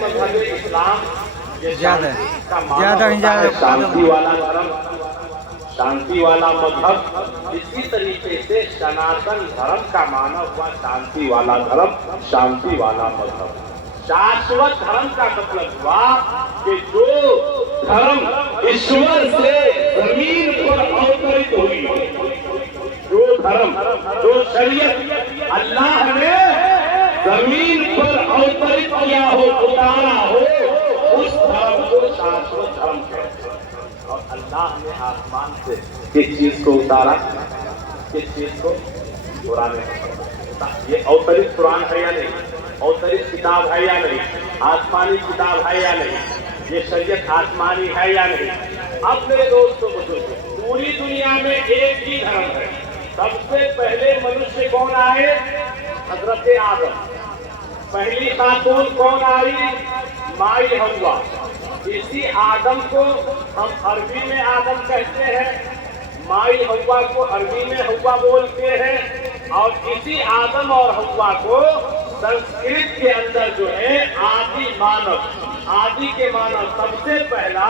مذہب اسلام زیادہ شانتی والا دھرم، شانتی والا مذہب، اسی طریقے سے سناتن دھرم کا معنی ہوا شانتی والا دھرم، شانتی والا مذہب۔ شاشوت دھرم کا مطلب ہوا کہ جو دھرم ایشور سے زمین پر اوترت ہوئی، جو دھرم، جو شریعت اللہ نے زمین پر اوترت کیا ہو، اتارا ہو، اس دھرم کو شاشوت دھرم کہتے ہیں۔ اور اللہ نے آسمان سے کس چیز کو اتارا، کس چیز کو؟ قرآن۔ یہ اوترت قرآن ہے یا نہیں؟ اوترت کتاب ہے یا نہیں؟ آسمانی کتاب ہے یا نہیں؟ یہ شریعت آسمانی ہے یا نہیں؟ اب میرے دوستوں بزرگوں، پوری دنیا میں ایک ہی دھرم ہے۔ سب سے پہلے منشیہ کون آئے؟ حضرت آدم۔ پہلی خاتون کون آئی؟ مائی حوا۔ اسی آدم کو ہم عربی میں آدم کہتے ہیں، مائی حوا کو عربی میں حوا بولتے ہیں، اور اسی آدم اور حوا کو سنسکرت کے اندر جو ہے آدی مانو، آدی کے معنی سب سے پہلا،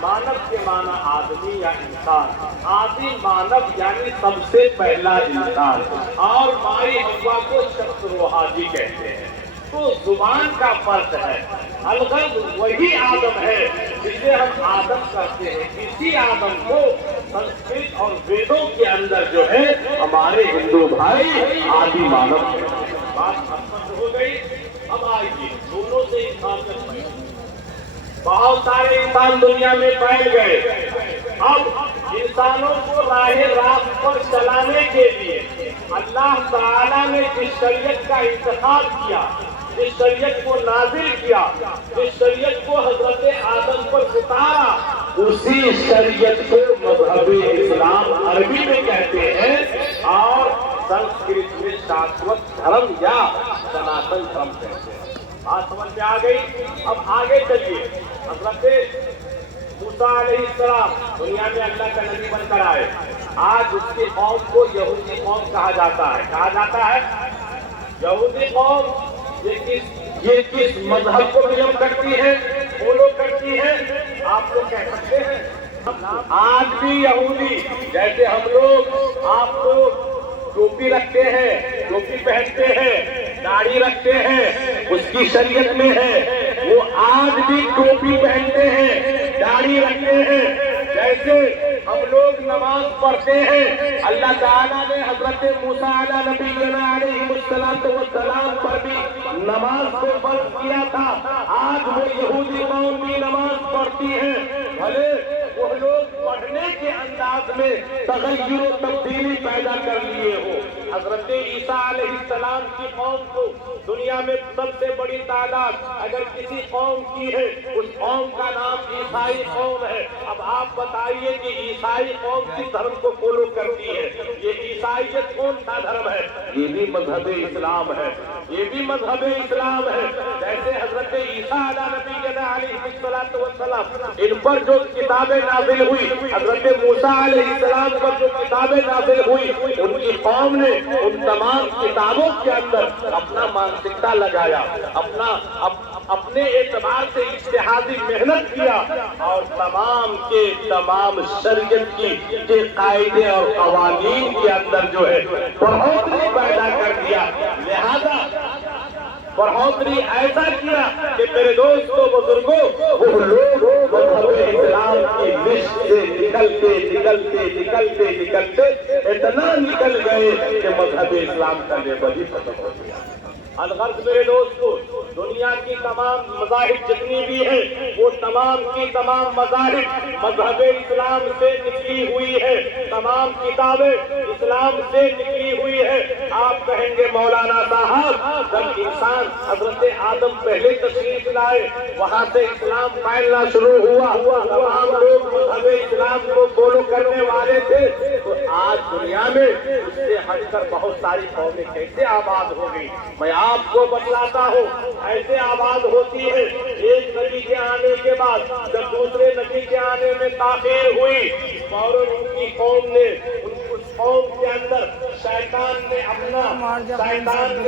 مانو کے معنی آدمی یا انسان، آدی مانو یعنی سب سے پہلا انسان، اور مائی حوا کو شخص روحانی کہتے ہیں۔ تو زبان کا فرق ہے، الغرض وہی آدم ہے جسے ہم آدم کہتے ہیں۔ اسی آدم کو سنسکرت اور ویدوں کے اندر جو ہے ہمارے ہندو بھائی آدی مانو کہتے ہیں۔ بات سمجھ ہو گئی؟ اب آئیے دونوں سے انسان میں بہت سارے انسان دنیا میں پھیل گئے۔ اب انسانوں کو راہ راست پر چلانے کے لیے اللہ تعالیٰ نے جس شریعت کا انتخاب کیا، جس شریعت کو نازل کیا، جس شریعت کو حضرت آدم پر اتارا، اسی شریعت کو مذہب اسلام عربی میں کہتے ہیں، اور سنسکرت میں شاشوت دھرم یا سناتن دھرم کہتے ہیں۔ بات سمجھ میں آ گئی؟ اب آگے چلیے۔ حضرت موسیٰ علیہ السلام دنیا میں اللہ کا نبی بن کر آئے۔ آج اس کی قوم کو یہودی قوم کہا جاتا ہے۔ کہا جاتا ہے یہودی قوم یہ کس مذہب کو بلونگ کرتی ہے، فالو کرتی ہے؟ آپ لوگ کہہ سکتے ہیں آج بھی یہودی جیسے ہم لوگ، آپ لوگ ٹوپی رکھتے ہیں، ٹوپی پہنتے ہیں، داڑھی رکھتے ہیں، اس کی شریعت میں ہے، وہ آج بھی ٹوپی پہنتے ہیں، داڑھی رکھتے ہیں۔ جیسے ہم لوگ نماز پڑھتے ہیں، اللہ تعالیٰ نے حضرت موسیٰ علیہ السلام پر بھی نماز کو فرض کیا تھا۔ آج وہ یہودی قوم بھی نماز پڑھتی ہے، بھلے وہ لوگ پڑھنے کے انداز میں تغیر و تبدیلی پیدا کر لیے ہو۔ حضرت عیسیٰ علیہ السلام کی قوم کو دنیا میں سب سے بڑی تعداد اگر کسی قوم کی ہے، اس قوم کا نام عیسائی قوم ہے۔ اب آپ بتائیے کہ عیسائی قوم کس دھرم کو فالو کرتی ہے؟ یہ عیسائیت کون سا دھرم ہے؟ یہ بھی مذہب اسلام ہے، یہ بھی مذہب اسلام ہے۔ جیسے حضرت عیسیٰ علیہ السلام ان پر جو کتابیں نازل ہوئی، حضرت موسیٰ علیہ السلام پر جو کتابیں نازل ہوئی، ان کی قوم نے ان تمام کتابوں کے اندر اپنا مانسکتا لگایا، اپنے اعتبار سے اجتہادی محنت کیا، اور تمام کے تمام شریعت کے قاعدے اور قوانین کے اندر جو ہے بڑھوتری پیدا کر دیا۔ لہذا بڑھوتری ایسا کیا کہ میرے دوستوں بزرگوں، وہ لوگ مذہب اسلام کی لسٹ سے نکلتے اتنا نکل گئے کہ مذہب اسلام کا لیبل ہی ختم ہو گیا۔ الغرض میرے دوستوں، دنیا کی تمام مذاہب جتنی بھی ہیں، وہ تمام کی تمام مذاہب مذہب اسلام سے نکلی ہوئی ہے، تمام کتابیں اسلام سے نکلی ہوئی ہے۔ آپ کہیں گے مولانا صاحب، جب انسان حضرت آدم پہلے تشریف لائے، وہاں سے اسلام پھیلنا شروع ہوا، تمام لوگ مذہب اسلام کو فالو کرنے والے تھے، تو آج دنیا میں اس سے ہٹ کر بہت ساری قومیں کیسے آباد ہو گئی؟ میں آپ کو بتلاتا ہوں، ایسے آباد ہوتی ہے۔ ایک نبی کے آنے کے بعد جب دوسرے نبی کے آنے میں تاخیر ہوئی، فوراً ان کی قوم نے قوم کے اندر شیطان نے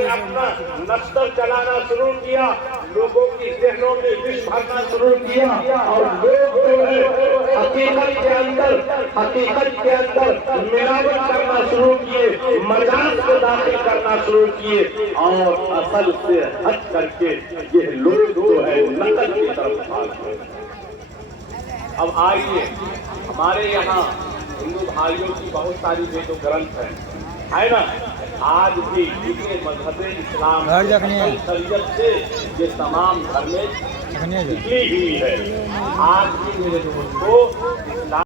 اپنا نستر چلانا شروع کیا، لوگوں کی ذہنوں میں وش بھرنا شروع کیا، اور لوگ جو ہے حقیقت کے اندر ملاوٹ کرنا شروع کیے، مجاز کو داخل کرنا شروع کیے، اور اصل سے ہٹ کر کے یہ لوگ جو ہے نقل کی طرف بھاگ گئے۔ اب آئیے، ہمارے یہاں ہندو بھائیوں کی بہت ساری وید و گرنتھ ہیں، ہے نا؟ آج بھی جتنے مذہب اسلام شریعت سے یہ تمام دھرمیں نکلی ہوئی ہے، آج بھی میرے دوستوں اسلام